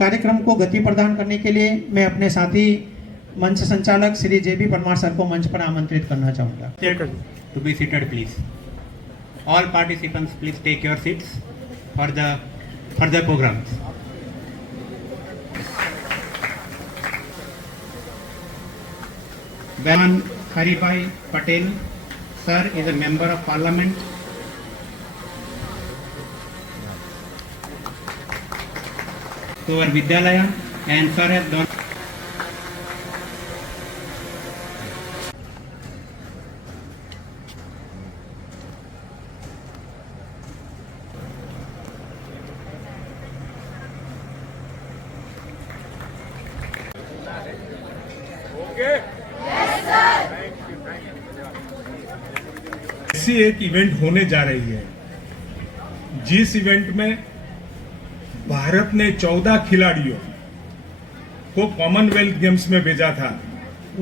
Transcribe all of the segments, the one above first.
कार्यक्रम को गति प्रदान करने के लिए मैं अपने साथी मंच संचालक श्री जेबी परमार सर को मंच पर आमंत्रित करना चाहूँगा। To be seated, please. All participants, please take your seats for the further programs. Baman Haribhai Patel, sir, is a member of Parliament. To our Vidyalaya, and sir has done. ऐसी एक event होने जा रही है जिस event में भारत ने 14 खिलाड़ियों को कॉमनवेल्थ गेम्स में भेजा था।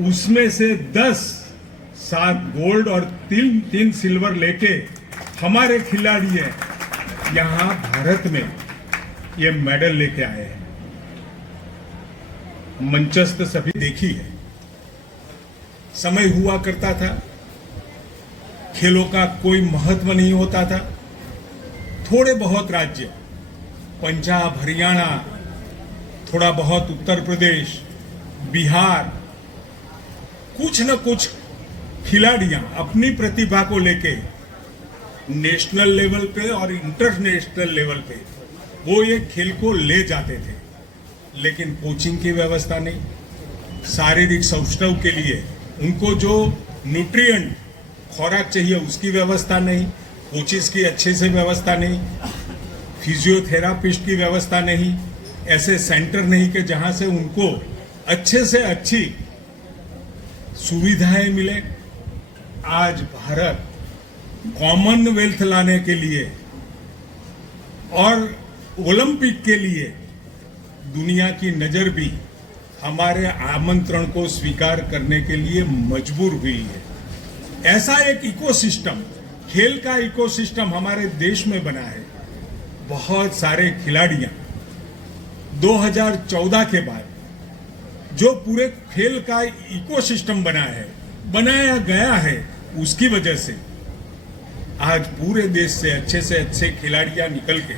उसमें से 7 गोल्ड और 3 सिल्वर लेके हमारे खिलाड़ी यहाँ भारत में ये मेडल लेके आए हैं। मंचस्थ सभी देखी है। समय हुआ करता था, खेलों का कोई महत्व नहीं होता था। थोड़े बहुत राज्य, पंजाब, हरियाणा, थोड़ा बहुत उत्तर प्रदेश, बिहार, कुछ न कुछ खिलाड़ियां अपनी प्रतिभा को लेके नेशनल लेवल पे और इंटरनेशनल लेवल पे वो ये खेल को ले जाते थे। लेकिन कोचिंग की व्यवस्था नहीं, शारीरिक सौष्ठव के लिए उनको जो न्यूट्रिएंट खुराक चाहिए उसकी व्यवस्था नहीं, कोचेस की अच्छे से व्यवस्था नहीं, फिजियोथेरापिस्ट की व्यवस्था नहीं, ऐसे सेंटर नहीं कि जहां से उनको अच्छे से अच्छी सुविधाएं मिले। आज भारत कॉमनवेल्थ लाने के लिए और ओलंपिक के लिए दुनिया की नजर भी हमारे आमंत्रण को स्वीकार करने के लिए मजबूर हुई है। ऐसा एक इकोसिस्टम, खेल का इकोसिस्टम हमारे देश में बना है। बहुत सारे खिलाड़ियां 2014 के बाद जो पूरे खेल का इकोसिस्टम बनाया गया है, उसकी वजह से आज पूरे देश से अच्छे खिलाड़ियां निकल के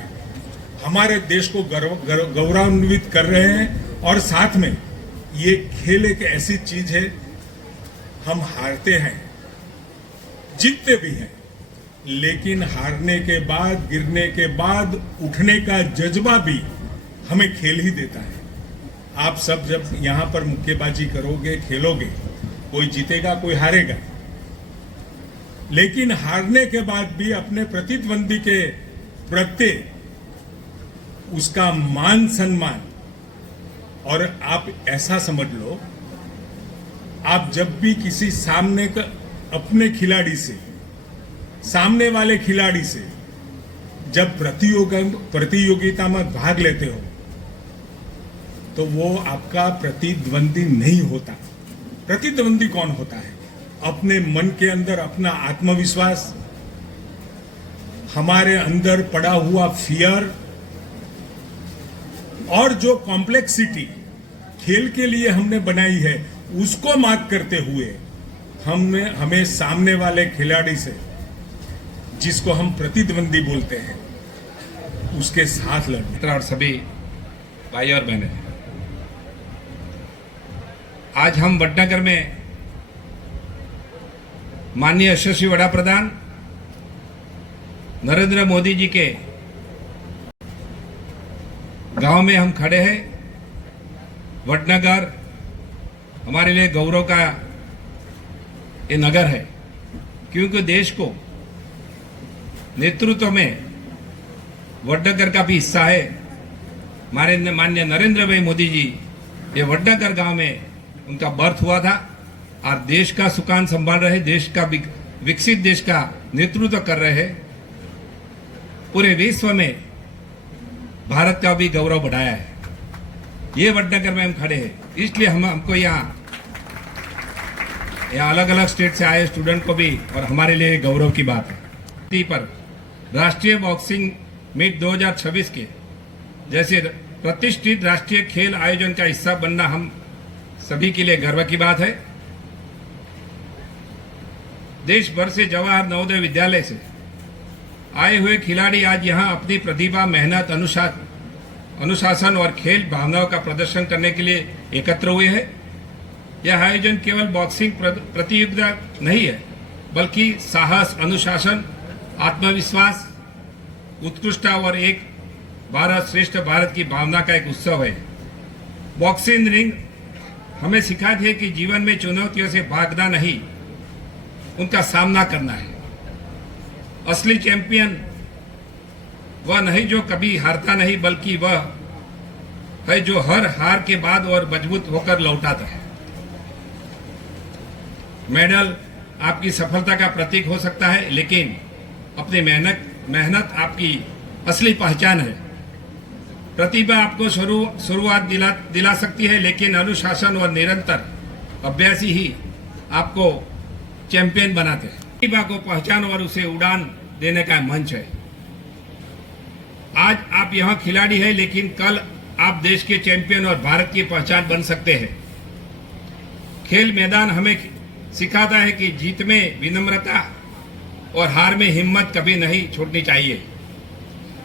हमारे देश को गौरवान्वित कर रहे हैं। और साथ में ये खेल एक ऐसी चीज है, हम हारते हैं, जीतते भी हैं, लेकिन हारने के बाद, गिरने के बाद उठने का जज्बा भी हमें खेल ही देता है। आप सब जब यहाँ पर मुक्केबाजी करोगे, खेलोगे, कोई जीतेगा, कोई हारेगा, लेकिन हारने के बाद भी अपने प्रतिद्वंदी के प्रति उसका मान सम्मान। और आप ऐसा समझ लो, आप जब भी किसी अपने खिलाड़ी से, सामने वाले खिलाड़ी से जब प्रतियोगिता में भाग लेते हो तो वो आपका प्रतिद्वंदी नहीं होता। प्रतिद्वंदी कौन होता है? अपने मन के अंदर अपना आत्मविश्वास, हमारे अंदर पड़ा हुआ फियर और जो कॉम्प्लेक्सिटी खेल के लिए हमने बनाई है, उसको मात करते हुए हमें सामने वाले खिलाड़ी से, जिसको हम प्रतिद्वंदी बोलते हैं, उसके साथ लड़ना। और सभी भाई और बहनें, आज हम वडनगर में माननीय यशस्वी वड़ा प्रधान नरेंद्र मोदी जी के गांव में हम खड़े हैं। वडनगर हमारे लिए गौरव का ये नगर है, क्योंकि देश को नेतृत्व में वडनगर का भी हिस्सा है। हमारे माननीय नरेंद्र भाई मोदी जी, ये वडनगर गांव में उनका बर्थ हुआ था और देश का सुकान संभाल रहे, देश का विकसित देश का नेतृत्व कर रहे हैं। पूरे विश्व में भारत का भी गौरव बढ़ाया है। ये वडनगर में हम खड़े हैं, इसलिए हमको यहाँ अलग अलग स्टेट से आए स्टूडेंट को भी, और हमारे लिए गौरव की बात है। पर राष्ट्रीय बॉक्सिंग मीट 2026 के जैसे प्रतिष्ठित राष्ट्रीय खेल आयोजन का हिस्सा बनना हम सभी के लिए गर्व की बात है। देश भर से जवाहर नवोदय विद्यालय से आए हुए खिलाड़ी आज यहां अपनी प्रतिभा, मेहनत, अनुशासन और खेल भावनाओं का प्रदर्शन करने के लिए एकत्र हुए हैं। यह आयोजन केवल बॉक्सिंग प्रतियोगिता नहीं है, बल्कि साहस, अनुशासन, आत्मविश्वास, उत्कृष्टता और एक भारत श्रेष्ठ भारत की भावना का एक उत्सव है। बॉक्सिंग रिंग हमें सिखाती है कि जीवन में चुनौतियों से भागना नहीं, उनका सामना करना है। असली चैंपियन वह नहीं जो कभी हारता नहीं, बल्कि वह है जो हर हार के बाद और मजबूत होकर लौटाता है। मेडल आपकी सफलता का प्रतीक हो सकता है, लेकिन अपनी मेहनत आपकी असली पहचान है। प्रतिभा आपको शुरुआत दिला सकती है, लेकिन अनुशासन और निरंतर अभ्यास ही आपको चैंपियन बनाते हैं। प्रतिभा को पहचान और उसे उड़ान देने का मंच है। आज आप यहाँ खिलाड़ी हैं, लेकिन कल आप देश के चैंपियन और भारत की पहचान बन सकते हैं। खेल मैदान हमें सिखाता है कि जीत में विनम्रता और हार में हिम्मत कभी नहीं छोड़नी चाहिए।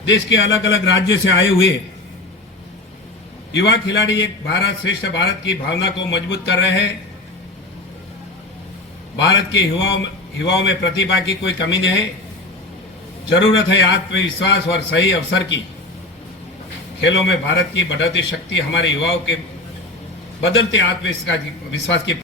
देश के अलग अलग राज्यों से आए हुए युवा खिलाड़ी एक भारत श्रेष्ठ भारत की भावना को मजबूत कर रहे हैं। भारत के युवाओं में प्रतिभा की कोई कमी नहीं है। जरूरत है आत्मविश्वास और सही अवसर की। खेलों में भारत की बढ़ती शक्ति हमारे युवाओं के बदलते आत्मविश्वास की